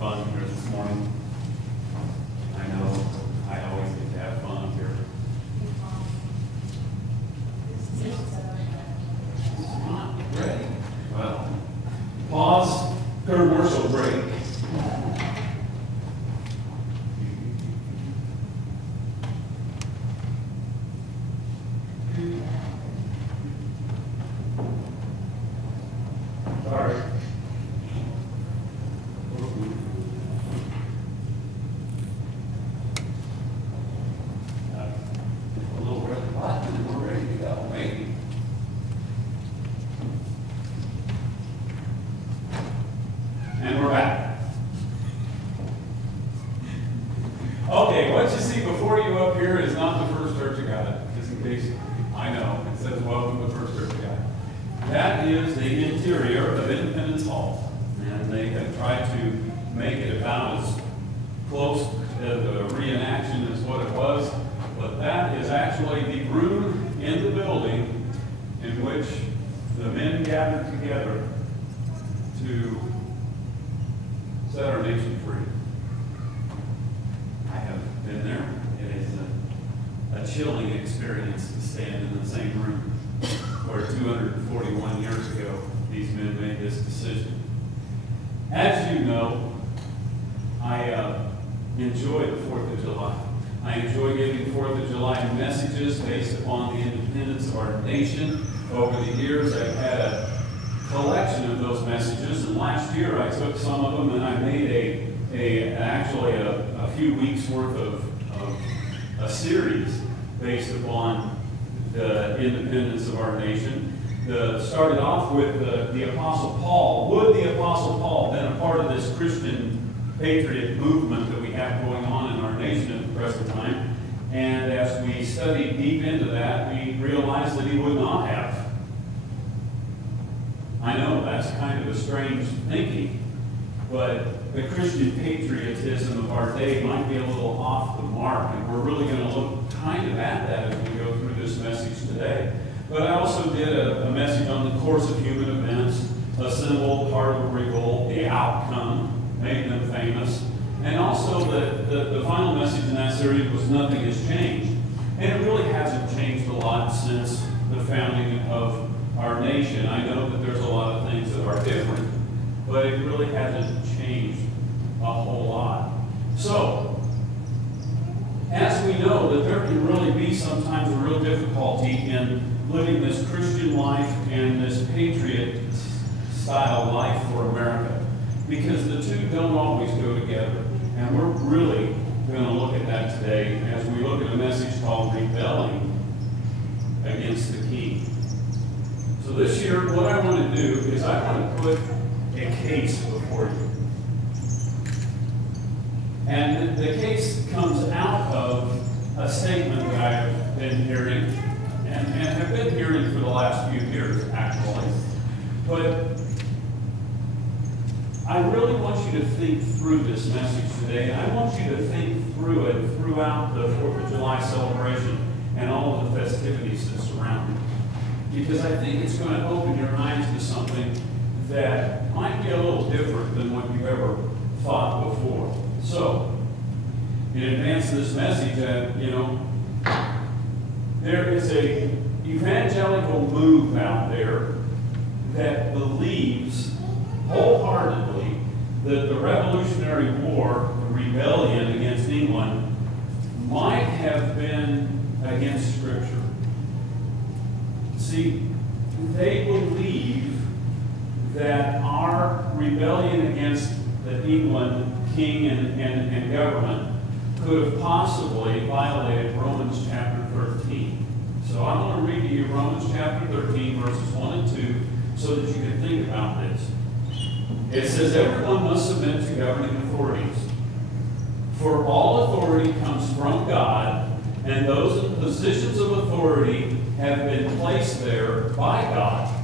fun here this morning. I know I always get to have fun up here. Not ready. Well, pause, commercial break. Sorry. A little red hot and we're ready to go, maybe. And we're back. Okay, what you see before you up here is not the First Church of God, just in case. I know, it says welcome to First Church of God. That is the interior of Independence Hall, and they have tried to make it about as close to the reenaction as what it was, but that is actually the room in the building in which the men gathered together to set our nation free. I have been there. It is a chilling experience to stand in the same room where 241 years ago these men made this decision. As you know, I enjoy the 4th of July. I enjoy giving 4th of July messages based upon the independence of our nation. Over the years, I've had a collection of those messages, and last year I took some of them and I made actually a few weeks worth of a series based upon the independence of our nation. Started off with the Apostle Paul. Would the Apostle Paul been a part of this Christian patriot movement that we have going on in our nation at the present time? And as we studied deep into that, we realized that he would not have. I know that's kind of a strange thinking, but the Christian patriotism of our day might be a little off the mark, and we're really going to look kind of at that as we go through this message today. But I also did a message on the course of human events, a symbol, part of a revolt, the outcome, made them famous, and also the final message in that series was nothing has changed. And it really hasn't changed a lot since the founding of our nation. I know that there's a lot of things that are different, but it really hasn't changed a whole lot. So, as we know that there can really be sometimes a real difficulty in living this Christian life and this patriot style life for America, because the two don't always go together. And we're really going to look at that today as we look at a message called Rebelling Against the King. So this year, what I want to do is I want to put a case before you. And the case comes out of a statement that I've been hearing, and have been hearing for the last few years, actually. But I really want you to think through this message today, and I want you to think through it throughout the 4th of July celebration and all of the festivities that surround it. Because I think it's going to open your eyes to something that might be a little different than what you've ever thought before. So, in advance of this message, there is a evangelical move out there that believes wholeheartedly that the Revolutionary War, the rebellion against England, might have been against Scripture. See, they believe that our rebellion against the England king and government could have possibly violated Romans chapter 13. So I'm going to read to you Romans chapter 13, verses 1 and 2, so that you can think about this. It says, everyone must submit to governing authorities. For all authority comes from God, and those in positions of authority have been placed there by God.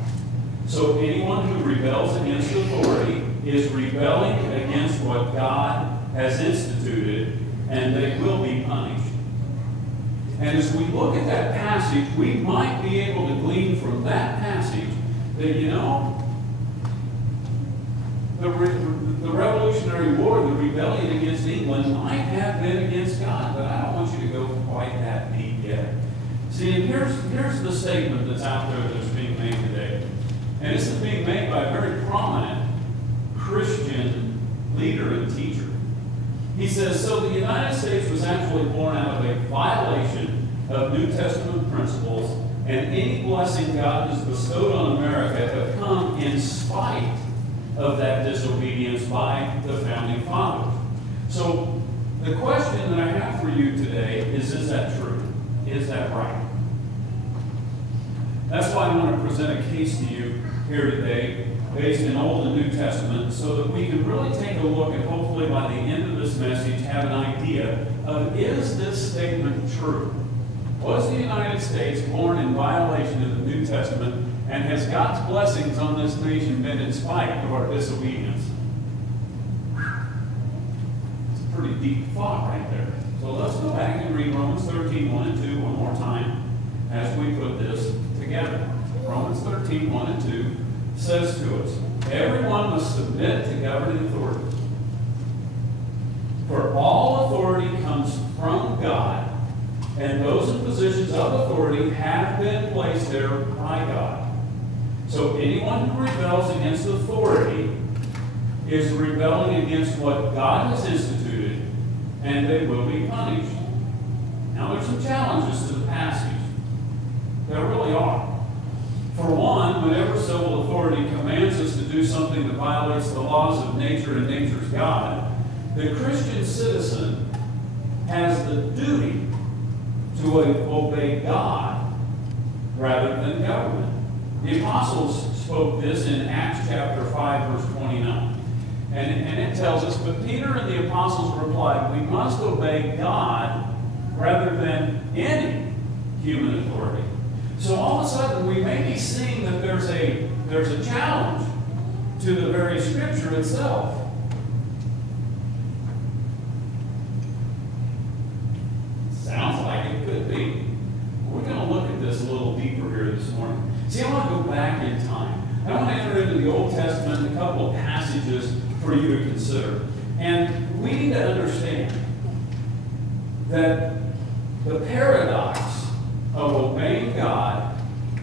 So anyone who rebels against authority is rebelling against what God has instituted, and they will be punished. And as we look at that passage, we might be able to glean from that passage that, the the Revolutionary War, the rebellion against England, might have been against God, but I don't want you to go quite that deep yet. See, and here's the statement that's out there that's being made today. And this is being made by a very prominent Christian leader and teacher. He says, so the United States was actually born out of a violation of New Testament principles, and any blessing God has bestowed on America have come in spite of that disobedience by the founding fathers. So the question that I have for you today is that true? Is that right? That's why I want to present a case to you here today based in Old and New Testament so that we can really take a look and hopefully by the end of this message have an idea of, is this statement true? Was the United States born in violation of the New Testament, and has God's blessings on this nation been in spite of our disobedience? It's a pretty deep thought right there. So let's go back and read Romans 13, 1 and 2 one more time as we put this together. Romans 13, 1 and 2 says to us, everyone must submit to governing authorities. For all authority comes from God, and those in positions of authority have been placed there by God. So anyone who rebels against authority is rebelling against what God has instituted, and they will be punished. Now there's some challenges to the passage. There really are. For one, whenever civil authority commands us to do something that violates the laws of nature and nature's God, the Christian citizen has the duty to obey God rather than government. The apostles spoke this in Acts chapter 5, verse 29. And it tells us, but Peter and the apostles replied, we must obey God rather than any human authority. So all of a sudden we may be seeing that there's a challenge to the very scripture itself. Sounds like it could be. We're going to look at this a little deeper here this morning. See, I want to go back in time. I want to enter into the Old Testament, a couple of passages for you to consider. And we need to understand that the paradox of obeying God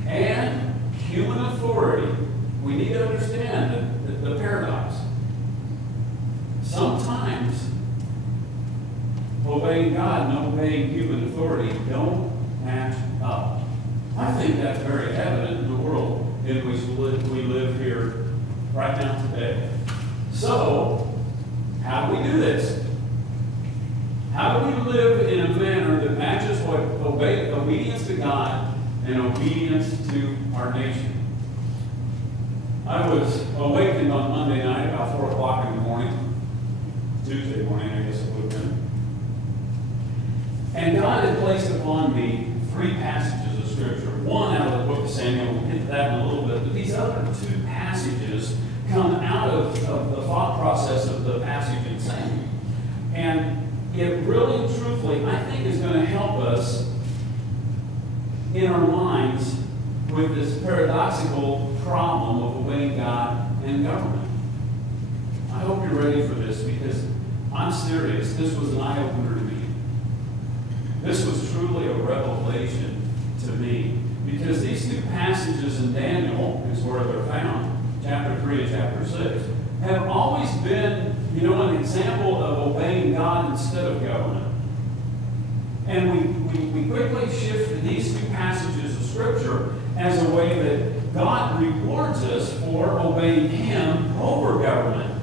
and human authority, we need to understand the paradox. Sometimes obeying God and obeying human authority don't match up. I think that's very evident in the world in which we live here right now today. So, how do we do this? How do we live in a manner that matches what obedience to God and obedience to our nation? I was awakened on Monday night about 4 o'clock in the morning, Tuesday morning, I guess it would have been. And God had placed upon me 3 passages of Scripture. One out of the book of Samuel, we'll get to that in a little bit, but these other 2 passages come out of the thought process of the passage in Samuel. And it really, truthfully, I think is going to help us in our minds with this paradoxical problem of obeying God and government. I hope you're ready for this because I'm serious. This was an eye-opener to me. This was truly a revelation to me because these 2 passages in Daniel is where they're found, chapter 3 and chapter 6, have always been, an example of obeying God instead of government. And we quickly shift to these 2 passages of Scripture as a way that God rewards us for obeying Him over government.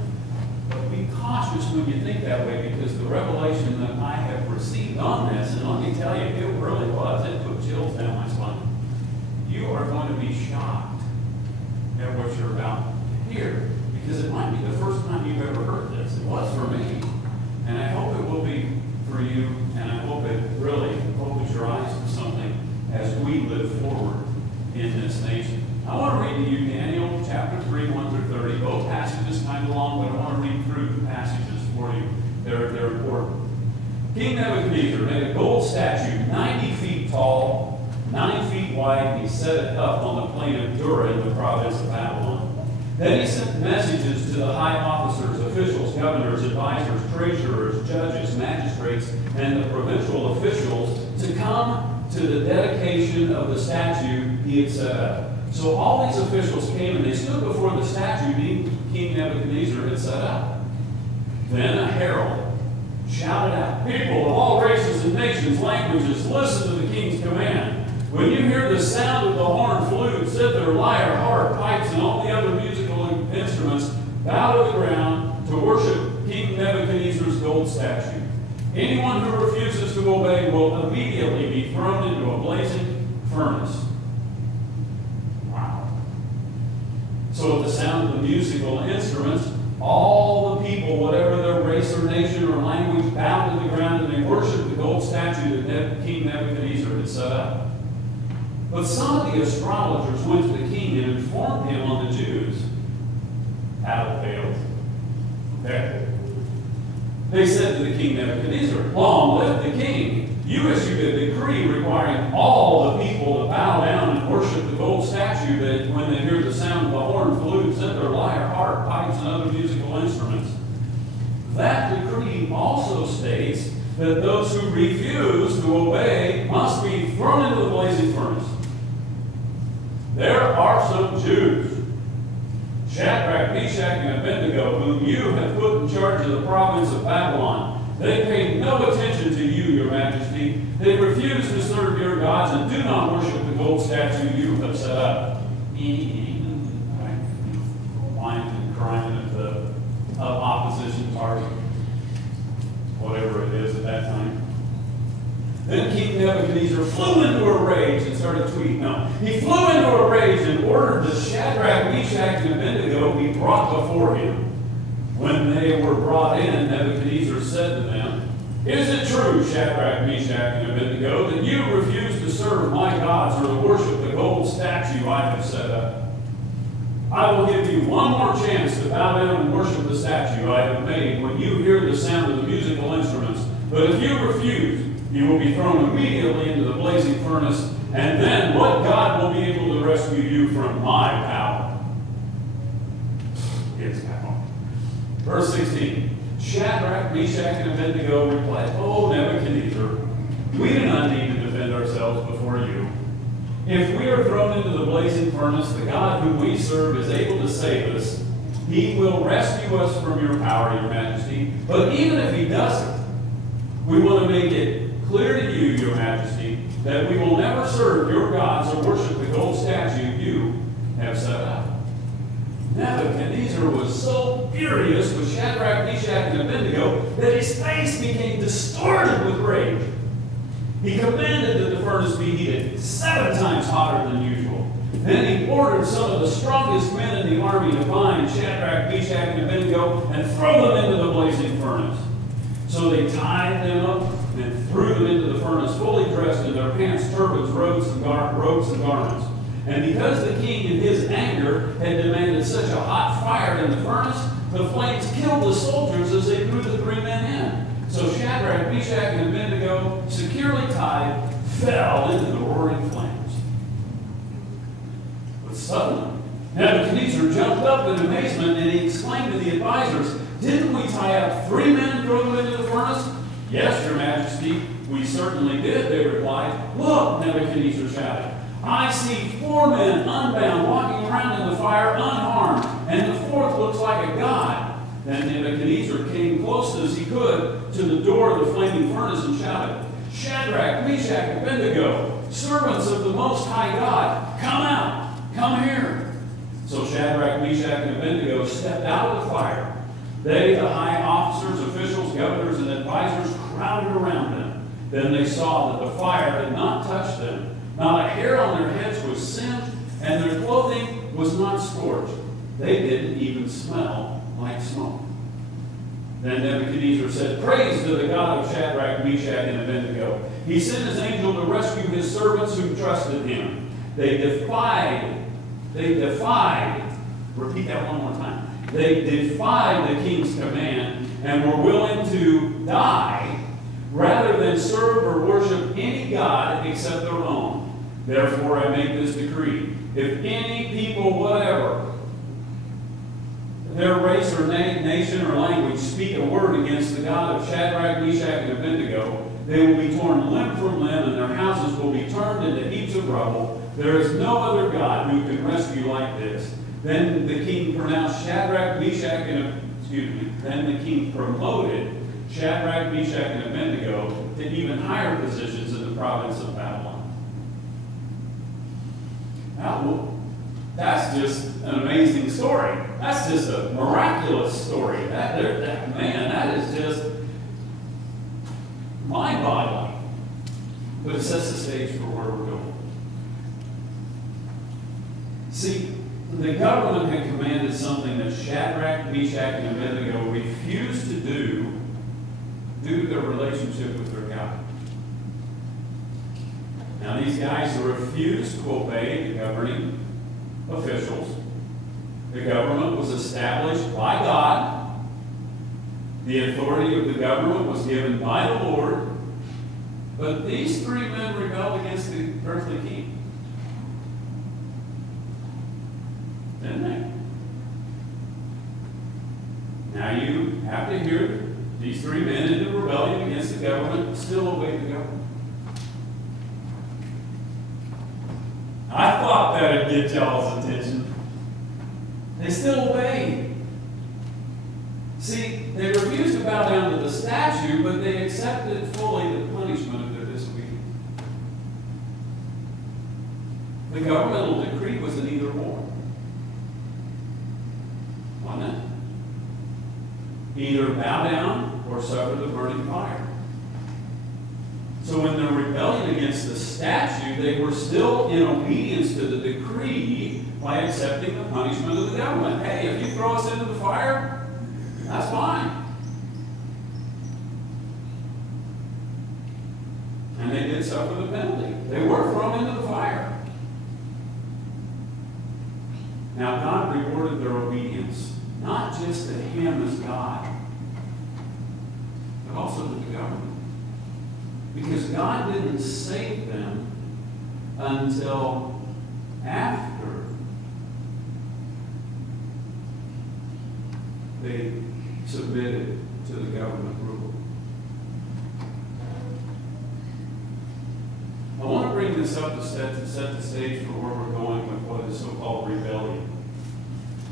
But be cautious when you think that way because the revelation that I have received on this, and let me tell you, it really was, it put chills down my spine. You are going to be shocked at what you're about to hear. Because it might be the first time you've ever heard this. It was for me. And I hope it will be for you. And I hope it really opens your eyes to something as we live forward in this nation. I want to read to you Daniel chapter 3, 1 through 30. Both passages kind of long, but I want to read through the passages for you. They're important. King Nebuchadnezzar made a gold statue 90 feet tall, 9 feet wide, and he set it up on the plain of Dura in the province of Babylon. Then he sent messages to the high officers, officials, governors, advisors, treasurers, judges, magistrates, and the provincial officials to come to the dedication of the statue he had set up. So all these officials came and they stood before the statue King Nebuchadnezzar had set up. Then a herald shouted out, "People of all races and nations, languages, listen to the king's command. When you hear the sound of the horn, flute, zither, lyre, harp, pipes, and all the other musical instruments, bow to the ground to worship King Nebuchadnezzar's gold statue. Anyone who refuses to obey will immediately be thrown into a blazing furnace." Wow. So at the sound of the musical instruments, all the people, whatever their race or nation or language, bowed to the ground and they worshiped the gold statue that King Nebuchadnezzar had set up. But some of the astrologers went to the king and informed him on the Jews. Battle failed. Okay? They said to the king Nebuchadnezzar, "Long live the king! You issued a decree requiring all the people to bow down and worship the gold statue that when they hear the sound of the horn, flute, zither, lyre, harp, pipes, and other musical instruments. That decree also states that those who refuse to obey must be thrown into the blazing furnace. There are some Jews, Shadrach, Meshach, and Abednego, whom you have put in charge of the province of Babylon. They pay no attention to you, your majesty. They refuse to serve your gods and do not worship the gold statue you have set up." Whining and crying at the opposition party, whatever it is at that time. Then King Nebuchadnezzar flew into a rage and started tweeting. No, he flew into a rage and ordered that Shadrach, Meshach, and Abednego be brought before him. When they were brought in, Nebuchadnezzar said to them, "Is it true, Shadrach, Meshach, and Abednego, that you refuse to serve my gods or to worship the gold statue I have set up? I will give you one more chance to bow down and worship the statue I have made when you hear the sound of the musical instruments. But if you refuse, you will be thrown immediately into the blazing furnace, and then what God will be able to rescue you from my power?" His power. Verse 16. Shadrach, Meshach, and Abednego replied, "O Nebuchadnezzar, we do not need to defend ourselves before you. If we are thrown into the blazing furnace, the God whom we serve is able to save us. He will rescue us from your power, your majesty. But even if he doesn't, we want to make it clear to you, your majesty, that we will never serve your gods or worship the gold statue you have set up." Nebuchadnezzar was so furious with Shadrach, Meshach, and Abednego that his face became distorted with rage. He commanded that the furnace be heated 7 times hotter than usual. Then he ordered some of the strongest men in the army to bind Shadrach, Meshach, and Abednego and throw them into the blazing furnace. So they tied them up and threw them into the furnace, fully dressed in their pants, turbans, robes, and garments. And because the king in his anger had demanded such a hot fire in the furnace, the flames killed the soldiers as they threw the 3 men in. So Shadrach, Meshach, and Abednego, securely tied, fell into the roaring flames. But suddenly, Nebuchadnezzar jumped up in amazement and he exclaimed to the advisors, "Didn't we tie up 3 men and throw them into the furnace?" "Yes, your majesty, we certainly did," they replied. "Look," Nebuchadnezzar shouted, "I see 4 men unbound walking around in the fire unharmed, and the 4th looks like a god." Then Nebuchadnezzar came close as he could to the door of the flaming furnace and shouted, "Shadrach, Meshach, and Abednego, servants of the Most High God, come out, come here." So Shadrach, Meshach, and Abednego stepped out of the fire. They, the high officers, officials, governors, and advisors, crowded around them. Then they saw that the fire had not touched them. Not a hair on their heads was singed, and their clothing was not scorched. They didn't even smell like smoke. Then Nebuchadnezzar said, "Praise to the God of Shadrach, Meshach, and Abednego. He sent his angel to rescue his servants who trusted him. They defied, repeat that one more time. They defied the king's command and were willing to die rather than serve or worship any god except their own. Therefore I make this decree. If any people, whatever, their race or nation or language speak a word against the God of Shadrach, Meshach, and Abednego, they will be torn limb from limb, and their houses will be turned into heaps of rubble. There is no other God who can rescue like this. Then the king pronounced Shadrach, Meshach, then the king promoted Shadrach, Meshach, and Abednego to even higher positions in the province of Babylon. Now, that's just an amazing story. That's just a miraculous story. That is just mind-boggling. But it sets the stage for where we're going. See, the government had commanded something that Shadrach, Meshach, and Abednego refused to do due to their relationship with their God. Now, these guys refused to obey the governing officials. The government was established by God. The authority of the government was given by the Lord. But these three men rebelled against the earthly king. Didn't they? Now you have to hear these three men in the rebellion against the government still obey the government. I thought that would get y'all's attention. They still obeyed. See, they refused to bow down to the statue, but they accepted fully the punishment of their disobedience. The governmental decree was an either-or. Wasn't it? Either bow down or suffer the burning fire. So in their rebellion against the statue, they were still in obedience to the decree by accepting the punishment of the government. Hey, if you throw us into the fire, that's fine. And they did suffer the penalty. They were thrown into the fire. Now God rewarded their obedience, not just to Him as God, but also to the government. Because God didn't save them until after they submitted to the government rule. I want to bring this up to set the stage for where we're going with what is so-called rebellion.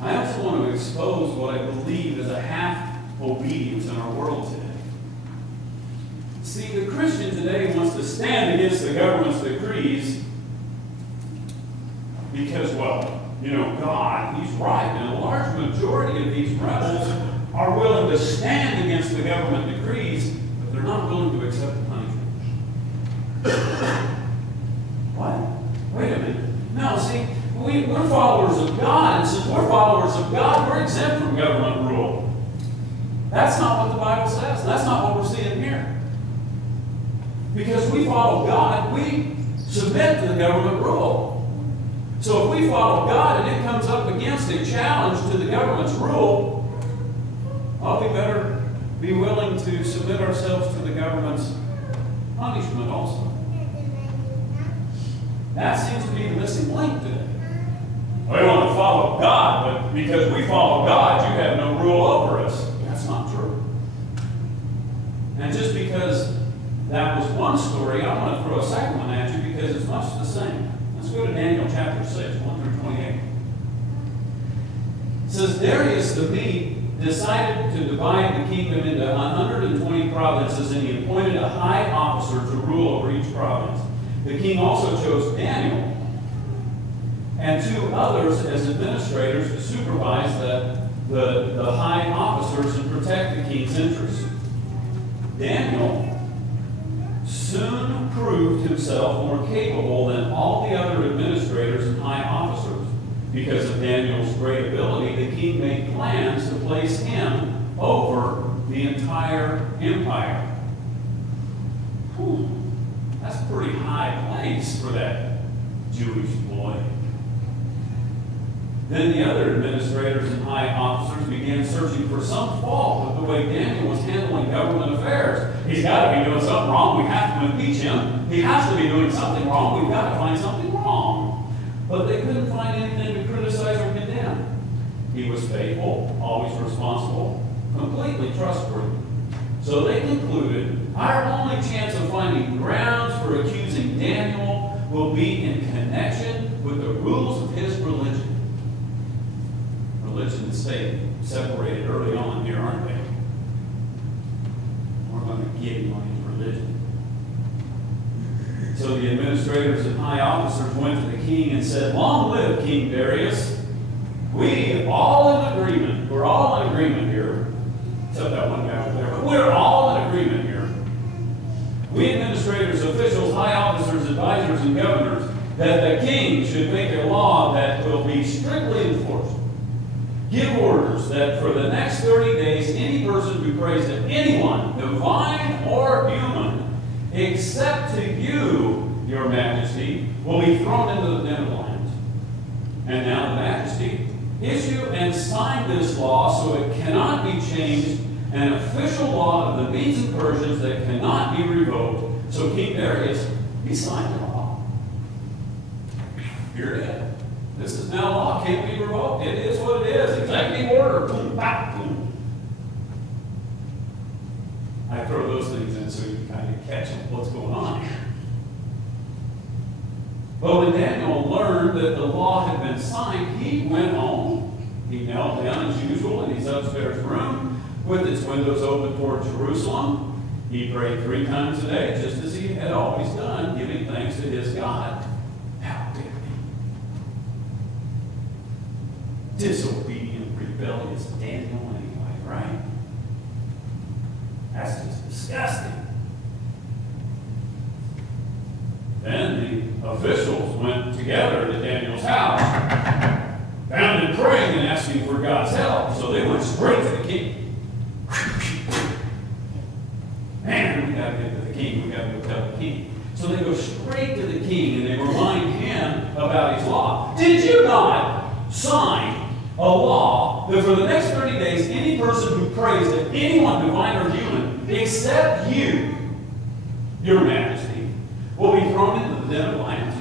I also want to expose what I believe is a half obedience in our world today. See, the Christian today wants to stand against the government's decrees because, well, God, He's right. And a large majority of these rebels are willing to stand against the government decrees, but they're not willing to accept the punishment. What? Wait a minute. No, see, we're followers of God, and since we're followers of God, we're exempt from government rule. That's not what the Bible says. That's not what we're seeing here. Because we follow God, we submit to the government rule. So if we follow God and it comes up against a challenge to the government's rule, well, we better be willing to submit ourselves to the government's punishment also. That seems to be the missing link today. We want to follow God, but because we follow God, you have no rule over us. That's not true. And just because that was one story, I want to throw a second one at you because it's much the same. Let's go to Daniel chapter 6, 1 through 28. It says, Darius the Mede decided to divide the kingdom into 120 provinces, and he appointed a high officer to rule over each province. The king also chose Daniel and two others as administrators to supervise the high officers and protect the king's interests. Daniel soon proved himself more capable than all the other administrators and high officers. Because of Daniel's great ability, the king made plans to place him over the entire empire. Whew, that's a pretty high place for that Jewish boy. Then the other administrators and high officers began searching for some fault with the way Daniel was handling government affairs. He's got to be doing something wrong. We have to impeach him. He has to be doing something wrong. We've got to find something wrong. But they couldn't find anything to criticize or condemn. He was faithful, always responsible, completely trustworthy. So they concluded, our only chance of finding grounds for accusing Daniel will be in connection with the rules of his religion. Religion and state separated early on here, aren't they? We're going to get him on his religion. So the administrators and high officers went to the king and said, long live King Darius. We all in agreement. We're all in agreement here. Except that one guy over there. But we're all in agreement here. We administrators, officials, high officers, advisors, and governors, that the king should make a law that will be strictly enforced. Give orders that for the next 30 days, any person who prays to anyone, divine or human, except to you, your majesty, will be thrown into the den of lions. And now the majesty, issue and sign this law so it cannot be changed, an official law of the Medes and Persians that cannot be revoked. So King Darius, he signed the law. Here it is. This is now law, can't be revoked. It is what it is. Executive order, boom, bap, boom. I throw those things in so you can kind of catch what's going on here. But when Daniel learned that the law had been signed, he went home. He knelt down as usual in his upstairs room with its windows open toward Jerusalem. He prayed 3 times a day, just as he had always done, giving thanks to his God. How dare he? Disobedient, rebellious Daniel anyway, right? That's just disgusting. Then the officials went together to Daniel's house, found him praying and asking for God's help. So they went straight to the king. Man, we got to get to the king. We got to go tell the king. So they go straight to the king and they remind him about his law. Did you not sign a law that for the next 30 days, any person who prays to anyone, divine or human, except you, your majesty, will be thrown into the den of lions?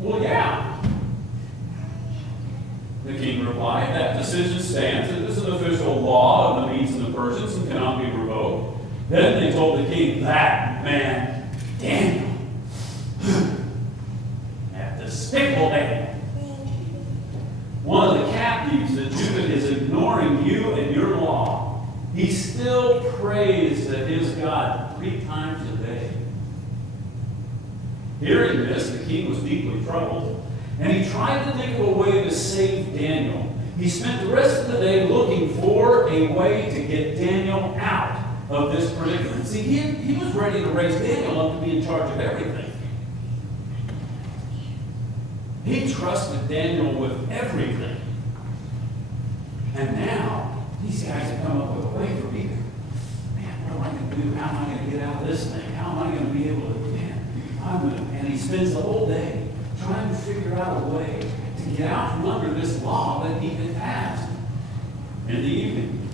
Well, yeah. The king replied, that decision stands. It is an official law of the Medes and the Persians and cannot be revoked. Then they told the king, that man, Daniel, that despicable Daniel, one of the captives that Judah is ignoring you and your law, he still prays to his God 3 times a day. Hearing this, the king was deeply troubled, and he tried to think of a way to save Daniel. He spent the rest of the day looking for a way to get Daniel out of this predicament. See, he was ready to raise Daniel up to be in charge of everything. He trusted Daniel with everything. And now, these guys have come up with a way for me to, man, what am I going to do? How am I going to get out of this thing? How am I going to be able to, and he spends the whole day trying to figure out a way to get out from under this law that he had passed. In the evening,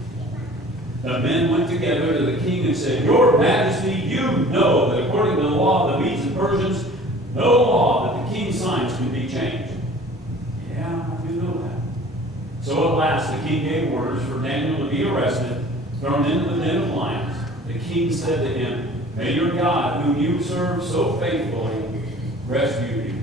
the men went together to the king and said, Your Majesty, you know that according to the law of the Medes and Persians, no law that the king signs can be changed. Yeah, I do know that. So at last the king gave orders for Daniel to be arrested, thrown into the den of lions. The king said to him, May your God, whom you serve so faithfully, rescue you.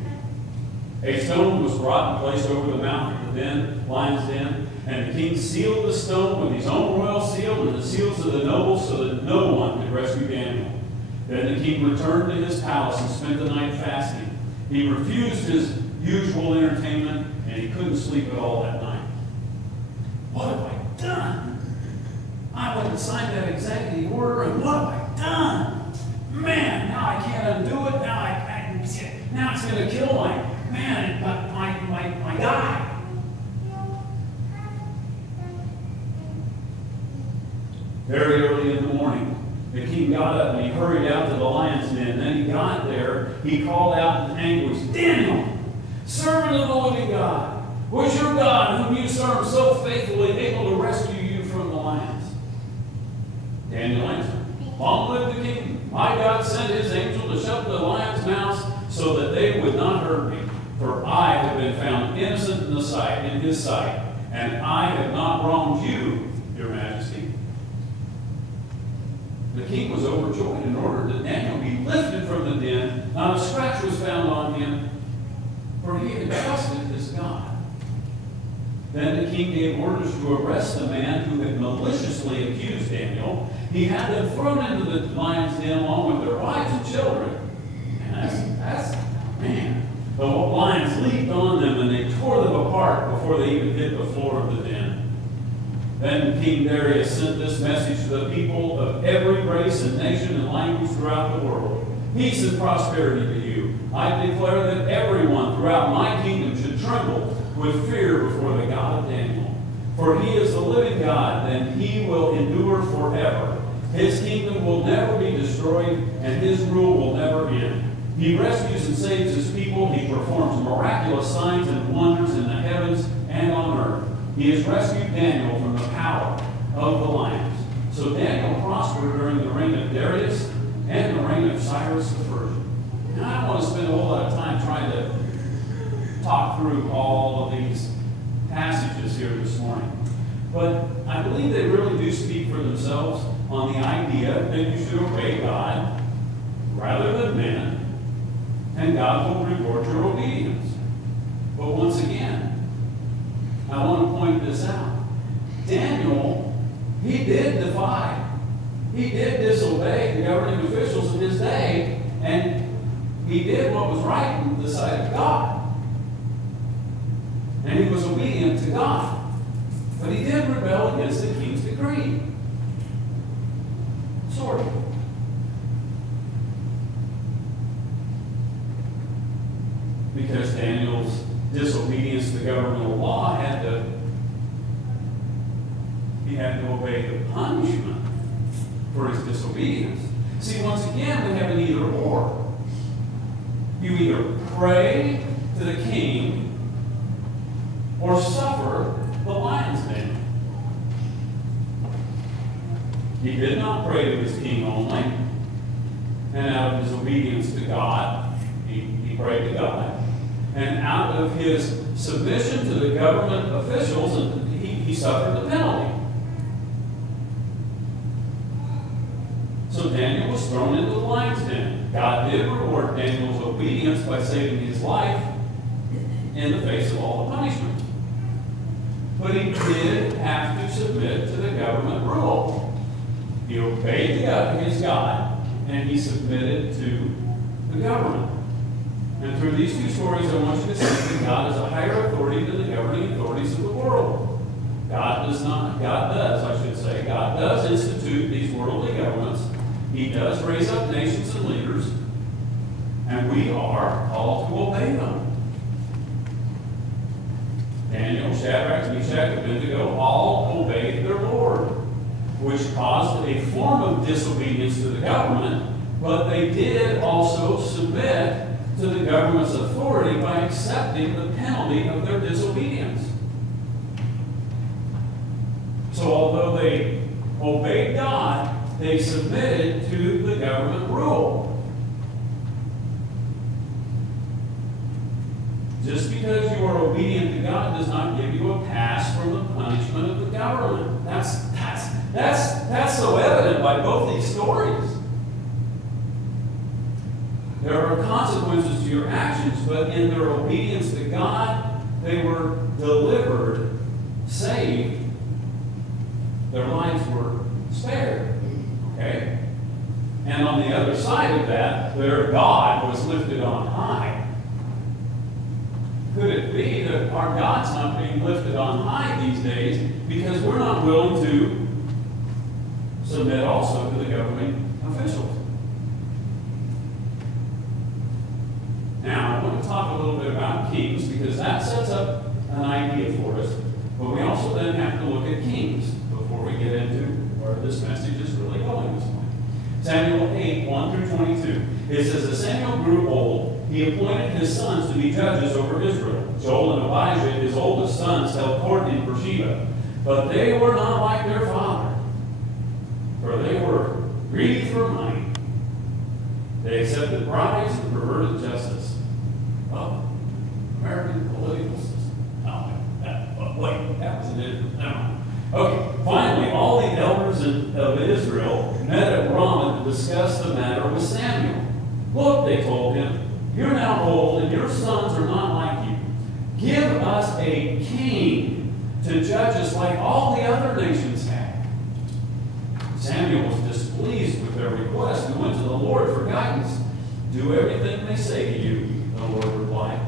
A stone was brought and placed over the mouth of the den, lion's den, and the king sealed the stone with his own royal seal and the seals of the nobles so that no one could rescue Daniel. Then the king returned to his palace and spent the night fasting. He refused his usual entertainment, and he couldn't sleep at all that night. What have I done? I went and signed that executive order, and what have I done? Man, now I can't undo it. Now it's going to kill my guy. Very early in the morning, the king got up and he hurried out to the lion's den. Then he got there, he called out in anguish, Daniel, servant of the living God, was your God, whom you serve so faithfully, able to rescue you from the lions? Daniel answered, Long live the king. My God sent his angel to shut the lions' mouths so that they would not hurt me. For I have been found innocent in his sight, and I have not wronged you, your majesty. The king was overjoyed and ordered that Daniel be lifted from the den. Not a scratch was found on him, for he had trusted his God. Then the king gave orders to arrest the man who had maliciously accused Daniel. He had them thrown into the lion's den along with their wives and children. Man. The lions leaped on them and they tore them apart before they even hit the floor of the den. Then King Darius sent this message to the people of every race and nation and language throughout the world. Peace and prosperity to you. I declare that everyone throughout my kingdom should tremble with fear before the God of Daniel. For he is the living God, and he will endure forever. His kingdom will never be destroyed, and his rule will never end. He rescues and saves his people. He performs miraculous signs and wonders in the heavens and on earth. He has rescued Daniel from the power of the lions. So Daniel prospered during the reign of Darius and the reign of Cyrus the Persian. Now, I don't want to spend a whole lot of time trying to talk through all of these passages here this morning. But I believe they really do speak for themselves on the idea that you should obey God rather than men, and God will reward your obedience. But once again, I want to point this out. Daniel, he did disobey the governing officials of his day, and he did what was right in the sight of God. And he was obedient to God. But he did rebel against the king's decree. Sort of. Because Daniel's disobedience to the governmental law he had to obey the punishment for his disobedience. See, once again, we have an either or. You either pray to the king or suffer the lion's den. He did not pray to his king only, and out of his obedience to God, he prayed to God. And out of his submission to the government officials, he suffered the penalty. So Daniel was thrown into the lion's den. God did reward Daniel's obedience by saving his life in the face of all the punishment. But he did have to submit to the government rule. He obeyed his God, and he submitted to the government. And through these two stories, I want you to see that God is a higher authority than the governing authorities of the world. God does institute these worldly governments. He does raise up nations and leaders, and we are called to obey them. Daniel, Shadrach, Meshach, and Abednego all obeyed their Lord, which caused a form of disobedience to the government, but they did also submit to the government's authority by accepting the penalty of their disobedience. So although they obeyed God, they submitted to the government rule. Just because you are obedient to God does not give you a pass from the punishment of the government. That's so evident by both these stories. There are consequences to your actions, but in their obedience to God, they were delivered, saved. Their lives were spared. Okay? And on the other side of that, their God was lifted on high. Could it be that our God's not being lifted on high these days because we're not willing to submit also to the governing officials? Now, I want to talk a little bit about kings because that sets up an idea for us. But we also then have to look at kings before we get into where this message is really going this morning. Samuel 8, 1 through 22. It says, as Samuel grew old, he appointed his sons to be judges over Israel. Joel and Abijah, his oldest sons, held court in Beersheba. But they were not like their father, for they were greedy for money. They accepted bribes and perverted justice. Well, American political system. Wait, that was an Israel. Never mind. Okay, finally, all the elders of Israel met at Ramah to discuss the matter with Samuel. Look, they told him, you're now old and your sons are not like you. Give us a king to judge us like all the other nations have. Samuel was displeased with their request and went to the Lord for guidance. Do everything they say to you, the Lord replied.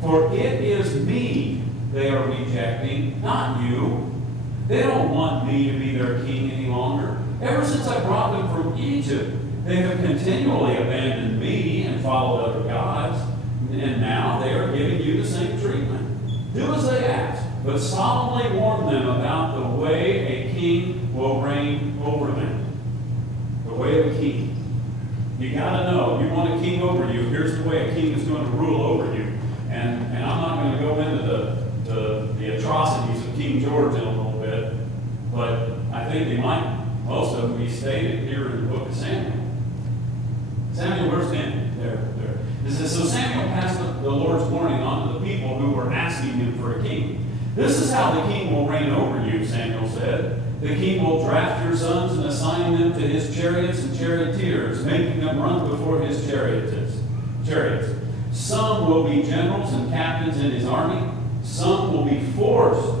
For it is me they are rejecting, not you. They don't want me to be their king any longer. Ever since I brought them from Egypt, they have continually abandoned me and followed other gods. And now they are giving you the same treatment. Do as they ask, but solemnly warn them about the way a king will reign over them. The way of a king. You got to know, you want a king over you, here's the way a king is going to rule over you. And I'm not going to go into the atrocities of King George in a little bit, but I think they might, most of them, be stated here in the book of Samuel. Samuel, where's Samuel? There. It says, so Samuel passed the Lord's warning on to the people who were asking him for a king. This is how the king will reign over you, Samuel said. The king will draft your sons and assign them to his chariots and charioteers, making them run before his chariots. Some will be generals and captains in his army. Some will be forced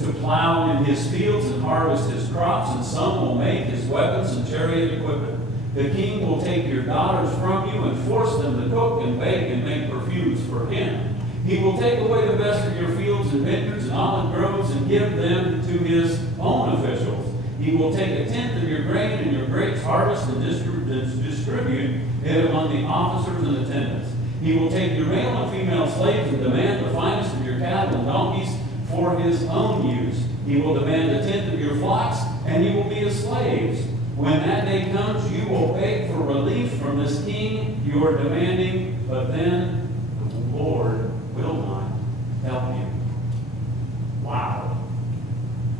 to plow in his fields and harvest his crops, and some will make his weapons and chariot equipment. The king will take your daughters from you and force them to cook and bake and make perfumes for him. He will take away the best of your fields and vineyards and olive groves and give them to his own officials. He will take a tenth of your grain and your grapes harvest and distribute it among the officers and attendants. He will take your male and female slaves and demand the finest of your cattle and donkeys for his own use. He will demand a tenth of your flocks, and you will be his slaves. When that day comes, you will beg for relief from this king you are demanding, but then the Lord will not help you. Wow.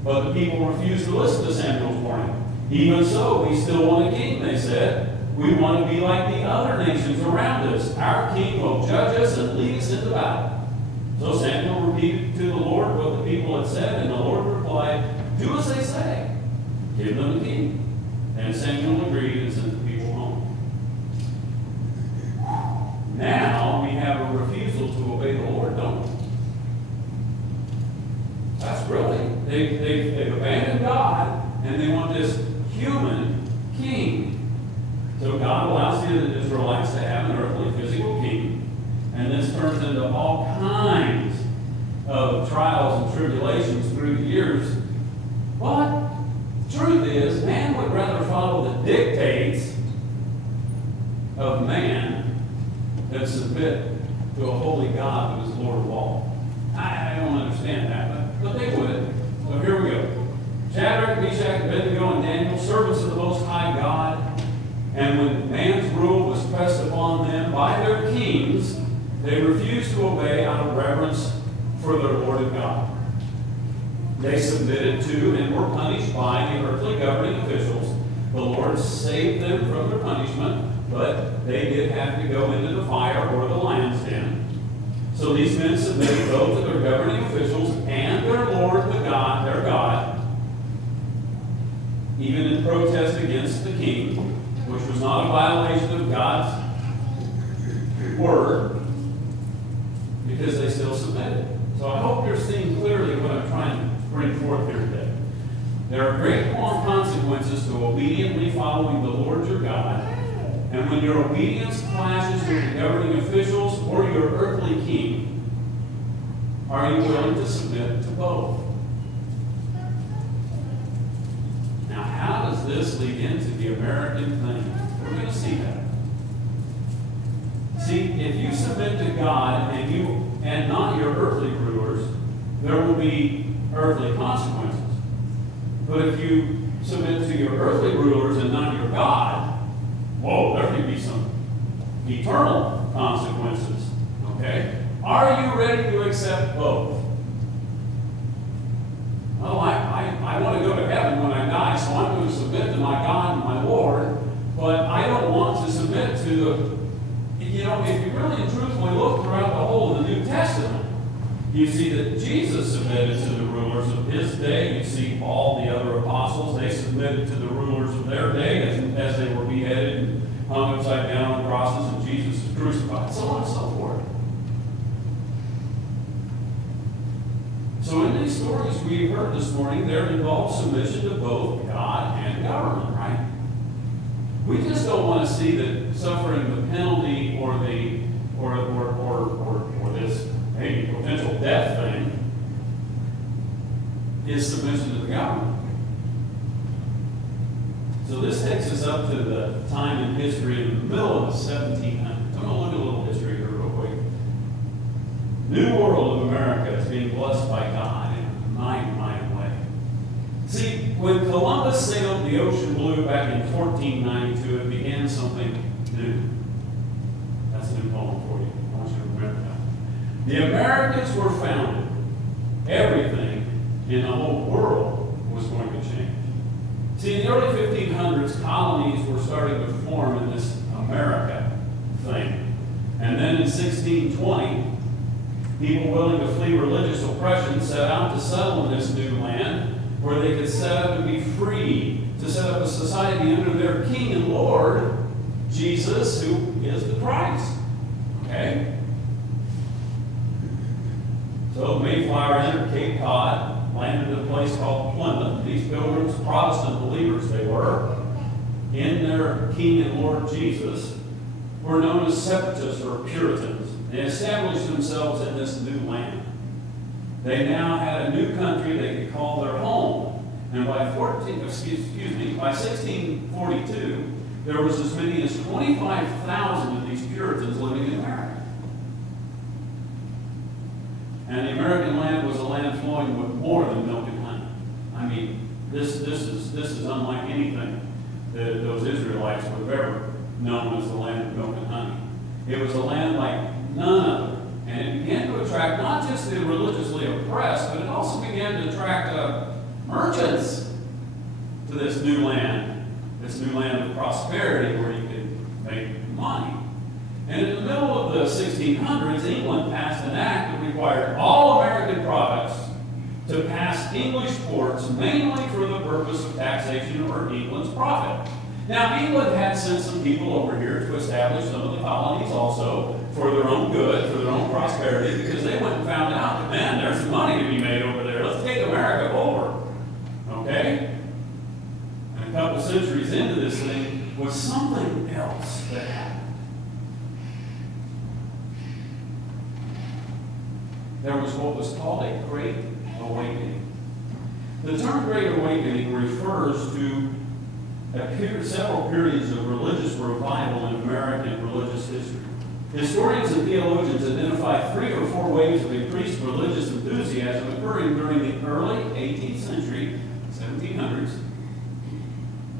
But the people refused to listen to Samuel's warning. Even so, we still want a king, they said. We want to be like the other nations around us. Our king will judge us and lead us into battle. So Samuel repeated to the Lord what the people had said, and the Lord replied, do as they say. Give them a king. And Samuel agreed and sent the people home. Now we have a refusal to obey the Lord, don't we? That's really, they've abandoned God, and they want this human king. So God allows the Israelites to have an earthly physical king, and this turns into all kinds of trials and tribulations through the years. But the truth is, man would rather follow the dictates of man than submit to a holy God who is Lord of all. I don't understand that, but they would. So here we go. Shadrach, Meshach, Abednego, and Daniel, servants of the Most High God. And when man's rule was pressed upon them by their kings, they refused to obey out of reverence for their Lord and God. They submitted to and were punished by the earthly governing officials. The Lord saved them from their punishment, but they did have to go into the fire or the lion's den. So these men submitted both to their governing officials and their Lord, their God, even in protest against the king, which was not a violation of God's word, because they still submitted. So I hope you're seeing clearly what I'm trying to bring forth here today. There are great consequences to obediently following the Lord your God, and when your obedience clashes with the governing officials or your earthly king, are you willing to submit to both? Now, how does this lead into the American thing? We're going to see that. See, if you submit to God and not your earthly rulers, there will be earthly consequences. But if you submit to your earthly rulers and not your God, whoa, there can be some eternal consequences. Okay? Are you ready to accept both? Oh, I want to go to heaven when I die, so I'm going to submit to my God and my Lord, but I don't want to submit to You see that Jesus submitted to the rulers of his day. You see all the other apostles, they submitted to the rulers of their day as they were beheaded and hung upside down on crosses, and Jesus was crucified, so on and so forth. So in these stories we heard this morning, there involves submission to both God and government, right? We just don't want to see that suffering the penalty or this maybe potential death thing is submission to the government. So this takes us up to the time in history in the middle of the 1700s. I'm going to look at a little history here real quick. New world of America is being blessed by God in a mighty way. See, when Columbus sailed the ocean blue back in 1492, it began something new. That's a new poem for you. I want you to remember that. The Americans were founded. Everything in the whole world was going to change. See, in the early 1500s, colonies were starting to form in this America thing. And then in 1620, people willing to flee religious oppression set out to settle in this new land where they could set up and be free, to set up a society under their King and Lord, Jesus, who is the Christ. Okay? So Mayflower entered Cape Cod, landed at a place called Plymouth. These pilgrims, Protestant believers they were, in their King and Lord Jesus, were known as separatists or Puritans. They established themselves in this new land. They now had a new country they could call their home. And by 1642, there was as many as 25,000 of these Puritans living in America. And the American land was a land flowing with more than milk and honey. I mean, this is unlike anything that those Israelites would have ever known as the land of milk and honey. It was a land like none other. And it began to attract not just the religiously oppressed, but it also began to attract merchants to this new land of prosperity where you could make money. And in the middle of the 1600s, England passed an act that required all American products to pass English ports, mainly for the purpose of taxation or England's profit. Now, England had sent some people over here to establish some of the colonies also for their own good, for their own prosperity, because they went and found out that, man, there's some money to be made over there. Let's take America over. Okay? And a couple centuries into this thing was something else that happened. There was what was called a Great Awakening. The term Great Awakening refers to several periods of religious revival in American religious history. Historians and theologians identify 3 or 4 waves of increased religious enthusiasm occurring during the early 18th century, 1700s,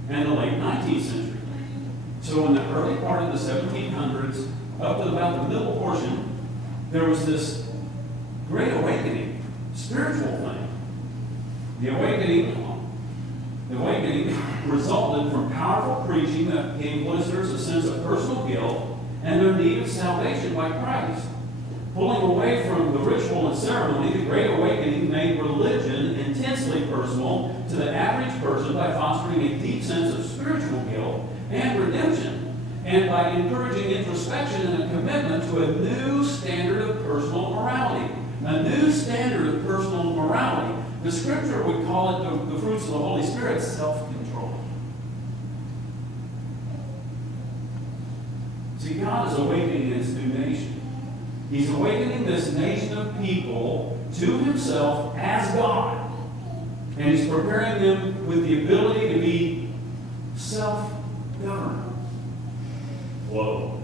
and the late 19th century. So in the early part of the 1700s, up to about the middle portion, there was this Great Awakening, spiritual thing. The awakening resulted from powerful preaching that gave listeners a sense of personal guilt and their need of salvation by Christ. Pulling away from the ritual and ceremony, the Great Awakening made religion intensely personal to the average person by fostering a deep sense of spiritual guilt and redemption, and by encouraging introspection and a commitment to a new standard of personal morality. A new standard of personal morality. The scripture would call it the fruits of the Holy Spirit, self-control. See, God is awakening this new nation. He's awakening this nation of people to himself as God. And he's preparing them with the ability to be self-governed. Whoa.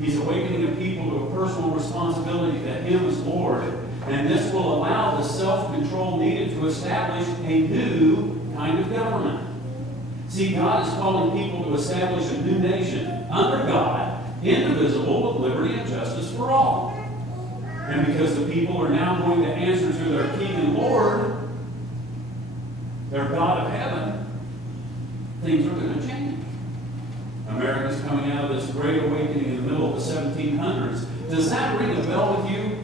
He's awakening a people to a personal responsibility to him as Lord. And this will allow the self-control needed to establish a new kind of government. See, God is calling people to establish a new nation under God, indivisible, with liberty and justice for all. And because the people are now going to answer to their King and Lord, their God of heaven, things are going to change. America's coming out of this great awakening in the middle of the 1700s. Does that ring a bell with you?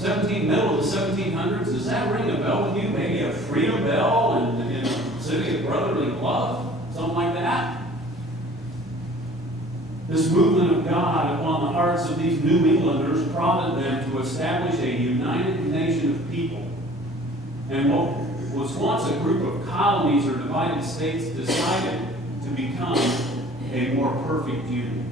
Middle of the 1700s, does that ring a bell with you? Maybe a freedom bell in the city of brotherly love? Something like that? This movement of God upon the hearts of these New Englanders prompted them to establish a united nation of people. And what was once a group of colonies or divided states decided to become a more perfect union.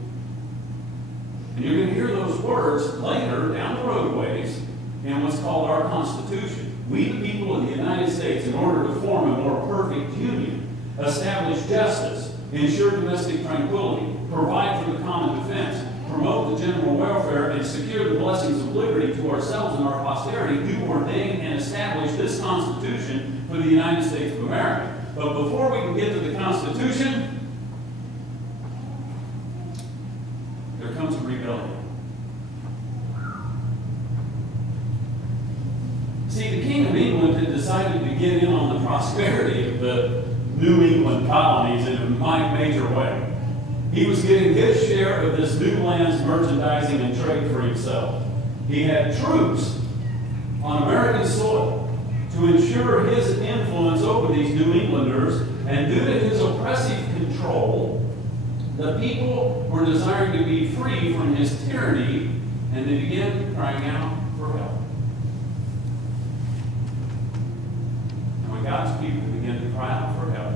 And you're going to hear those words later down the roadways in what's called our Constitution. We, the people of the United States, in order to form a more perfect union, establish justice, ensure domestic tranquility, provide for the common defense, promote the general welfare, and secure the blessings of liberty to ourselves and our posterity, do ordain and establish this Constitution for the United States of America. But before we can get to the Constitution, there comes a rebellion. See, the King of England had decided to get in on the prosperity of the New England colonies in a major way. He was getting his share of this new land's merchandising and trade for himself. He had troops on American soil to ensure his influence over these New Englanders, and due to his oppressive control, the people were desiring to be free from his tyranny, and they began crying out for help. And when God's people begin to cry out for help,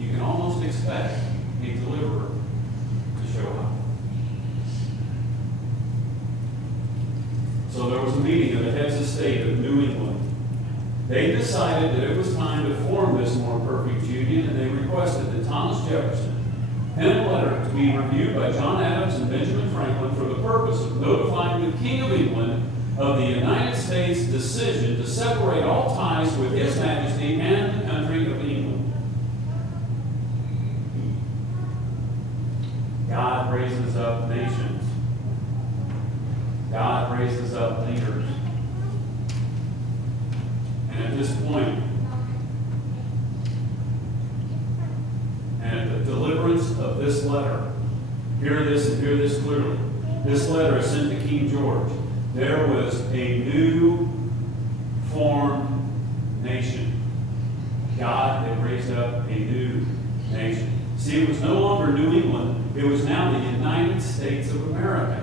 you can almost expect a deliverer to show up. So there was a meeting of the heads of state of New England. They decided that it was time to form this more perfect union, and they requested that Thomas Jefferson pen a letter to be reviewed by John Adams and Benjamin Franklin for the purpose of notifying the King of England of the United States' decision to separate all ties with His Majesty and the country of England. God raises up nations. God raises up leaders. And at this point, and at the deliverance of this letter, hear this and hear this clearly. This letter is sent to King George. There was a new formed nation. God had raised up a new nation. See, it was no longer New England. It was now the United States of America.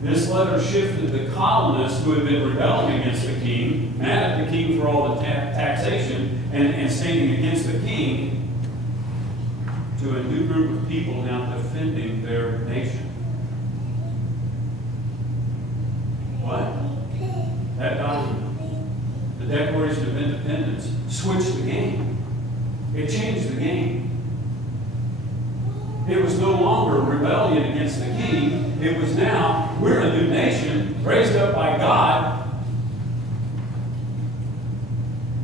This letter shifted the colonists who had been rebelling against the king, mad at the king for all the taxation, and standing against the king, to a new group of people now defending their nation. What? That document, the Declaration of Independence, switched the game. It changed the game. It was no longer rebellion against the king. It was now, we're a new nation, raised up by God,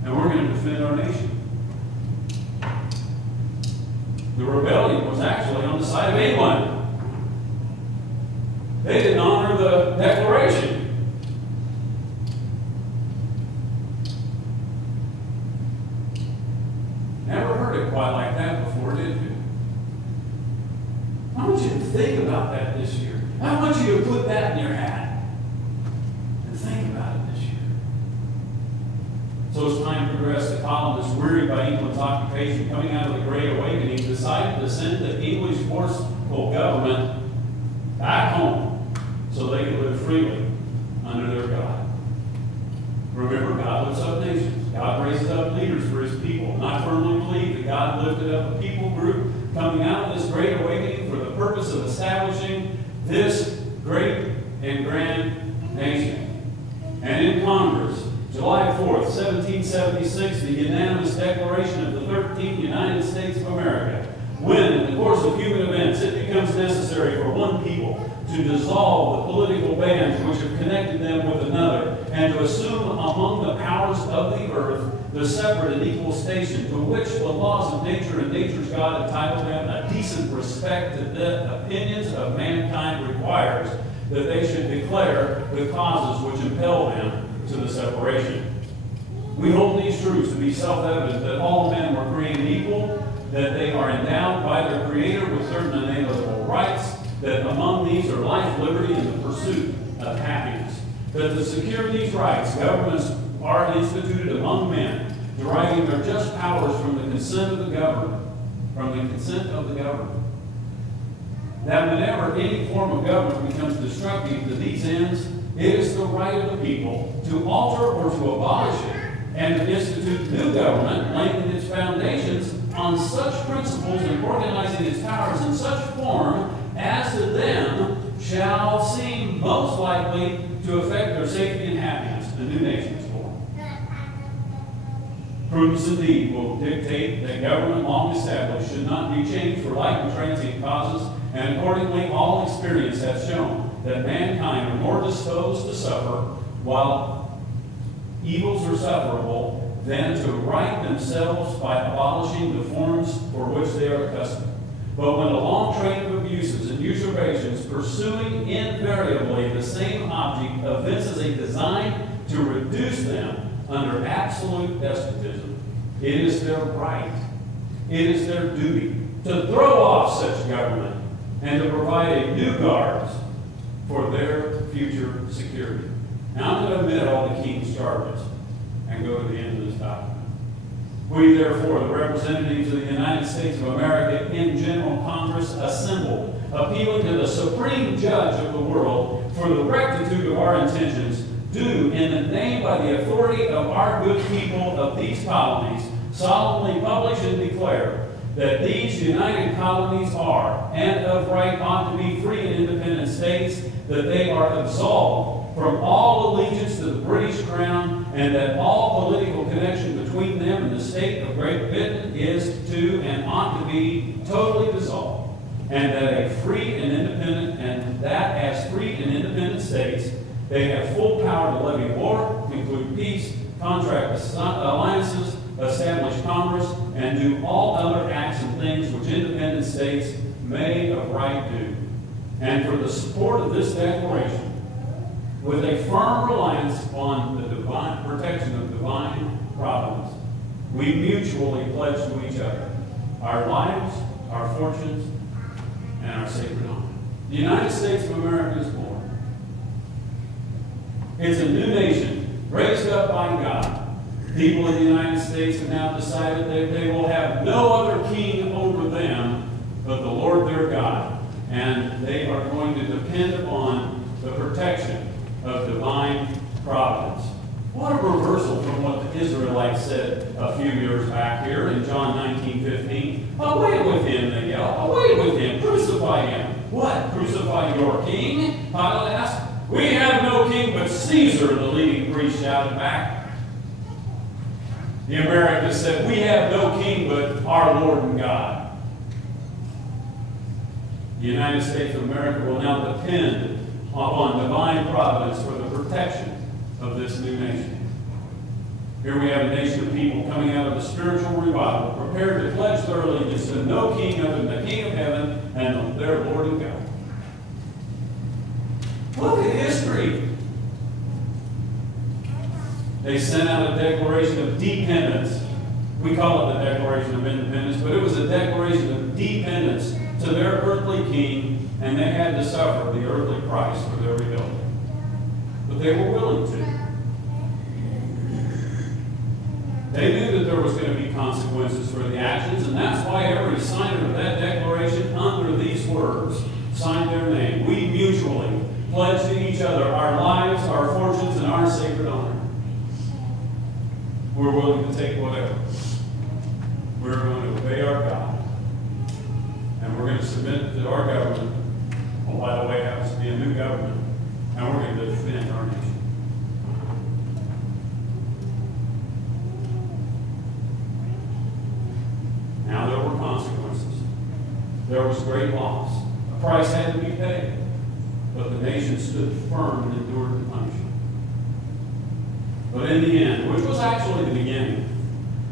and we're going to defend our nation. The rebellion was actually on the side of England. They didn't honor the Declaration. Never heard it quite like that before, did you? I want you to think about that this year. I want you to put that in your hat and think about it this year. So as time progressed, the colonists, wearied by England's occupation, coming out of the Great Awakening, decided to send the English forceful government back home so they could live freely under their God. Remember, God lifts up nations. God raises up leaders for His people. And I firmly believe that God lifted up a people group coming out of this Great Awakening for the purpose of establishing this great and grand nation. And in Congress, July 4th, 1776, the unanimous declaration of the 13th United States of America, when, in the course of human events, it becomes necessary for one people to dissolve the political bands which have connected them with another, and to assume among the powers of the earth the separate and equal station to which the laws of nature and nature's God entitle them, a decent respect to the opinions of mankind requires that they should declare the causes which impel them to the separation. We hold these truths to be self-evident that all men were created equal, that they are endowed by their Creator with certain inalienable rights, that among these are life, liberty, and the pursuit of happiness. that to secure these rights, governments are instituted among men, deriving their just powers from the consent of the government. That whenever any form of government becomes destructive to these ends, it is the right of the people to alter or to abolish it, and to institute new government, laying its foundations on such principles and organizing its powers in such form as to them shall seem most likely to affect their safety and happiness. A new nation is born. Prudence indeed will dictate that government long established should not be changed for light and transient causes, and accordingly all experience has shown that mankind are more disposed to suffer while evils are sufferable than to right themselves by abolishing the forms for which they are accustomed. But when a long train of abuses and usurpations pursuing invariably the same object evinces a design to reduce them under absolute despotism, it is their right, it is their duty to throw off such government and to provide new guards for their future security. Now I'm going to omit all the king's charges and go to the end of this document. We, therefore, the representatives of the United States of America in General Congress, assembled, appealing to the supreme judge of the world for the rectitude of our intentions, do, in the name by the authority of our good people of these colonies, solemnly publish and declare that these united colonies are, and of right ought to be free and independent states, that they are absolved from all allegiance to the British Crown, and that all political connection between them and the state of Great Britain is to and ought to be totally dissolved, and that as free and independent states, they have full power to levy war, conclude peace, contract alliances, establish commerce, and do all other acts and things which independent states may of right do. And for the support of this declaration, with a firm reliance upon the divine protection of divine providence, we mutually pledge to each other our lives, our fortunes, and our sacred honor. The United States of America is born. It's a new nation raised up by God. People in the United States have now decided that they will have no other king over them but the Lord their God. And they are going to depend upon the protection of divine providence. What a reversal from what the Israelites said a few years back here in John 19:15. Away with him, they yell. Away with him. Crucify him. What? Crucify your king? Pilate asked. We have no king but Caesar, the leading priest shouted back. The Americans said, we have no king but our Lord and God. The United States of America will now depend upon divine providence for the protection of this new nation. Here we have a nation of people coming out of the spiritual revival, prepared to pledge their allegiance to no king other than the King of Heaven and their Lord and God. Look at history. They sent out a declaration of dependence. We call it the Declaration of Independence, but it was a declaration of dependence to their earthly king, and they had to suffer the earthly price for their rebellion. But they were willing to. They knew that there was going to be consequences for the actions, and that's why every signer of that declaration under these words signed their name. We mutually pledge to each other our lives, our fortunes, and our sacred honor. We're willing to take whatever. We're going to obey our God. And we're going to submit to our government. Well, by the way, it happens to be a new government. And we're going to defend our nation. Now there were consequences. There was great loss. A price had to be paid. But the nation stood firm and endured the punishment. But in the end, which was actually the beginning,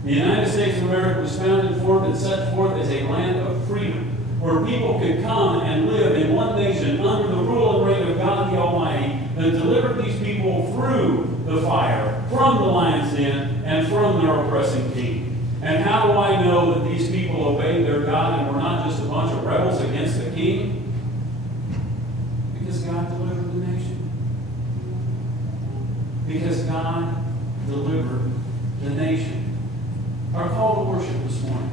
the United States of America was founded, formed, and set forth as a land of freedom, where people could come and live in one nation under the rule and reign of God the Almighty, that delivered these people through the fire, from the lion's den, and from their oppressing king. And how do I know that these people obeyed their God and were not just a bunch of rebels against the king? Because God delivered the nation. because God delivered the nation. Our call to worship this morning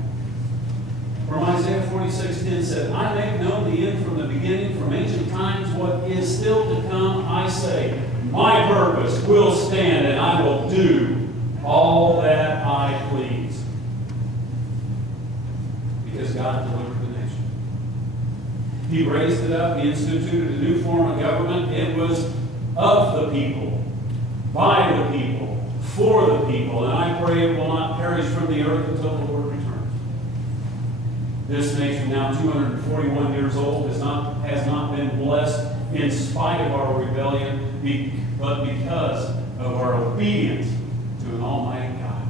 from Isaiah 46:10 said, I make known the end from the beginning, from ancient times, what is still to come. I say, my purpose will stand, and I will do all that I please. Because God delivered the nation. He raised it up. He instituted a new form of government. It was of the people, by the people, for the people. And I pray it will not perish from the earth until the Lord returns. This nation, now 241 years old, has not been blessed in spite of our rebellion, but because of our obedience to an almighty God.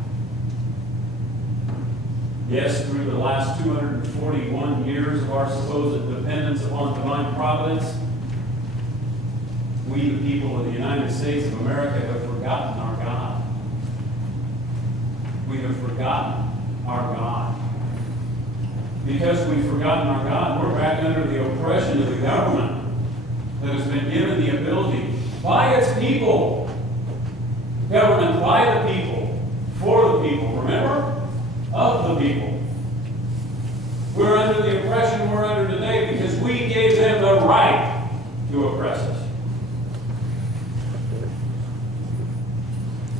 Yes, through the last 241 years of our supposed dependence upon divine providence, we, the people of the United States of America, have forgotten our God. We have forgotten our God. Because we've forgotten our God, we're back under the oppression of the government that has been given the ability by its people. Government by the people, for the people. Remember? Of the people. We're under the oppression we're under today because we gave them the right to oppress us.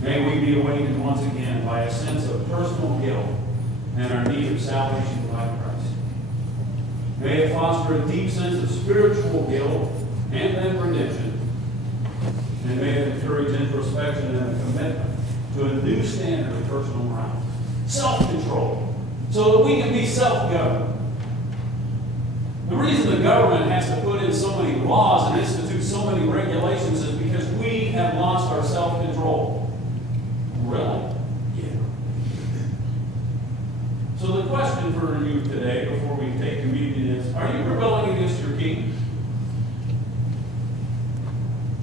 May we be awakened once again by a sense of personal guilt and our need of salvation by Christ. May it foster a deep sense of spiritual guilt and then redemption. And may it encourage introspection and a commitment to a new standard of personal morality. Self-control, so that we can be self-governed. The reason the government has to put in so many laws and institute so many regulations is because we have lost our self-control. Really? Yeah. So the question for you today, before we take communion, is, are you rebelling against your king?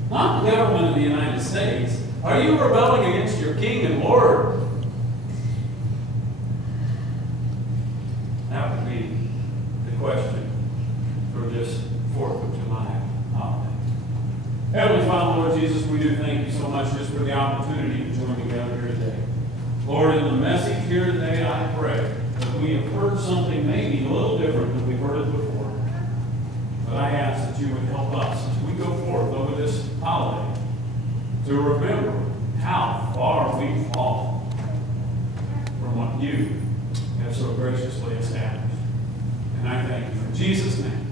Not the government of the United States. Are you rebelling against your king and Lord? That would be the question for this 4th of July holiday. Heavenly Father, Lord Jesus, we do thank you so much just for the opportunity to join together here today. Lord, in the message here today, I pray that we have heard something maybe a little different than we've heard it before. But I ask that you would help us as we go forth over this holiday to remember how far we've fallen from what you have so graciously established. And I thank you in Jesus' name.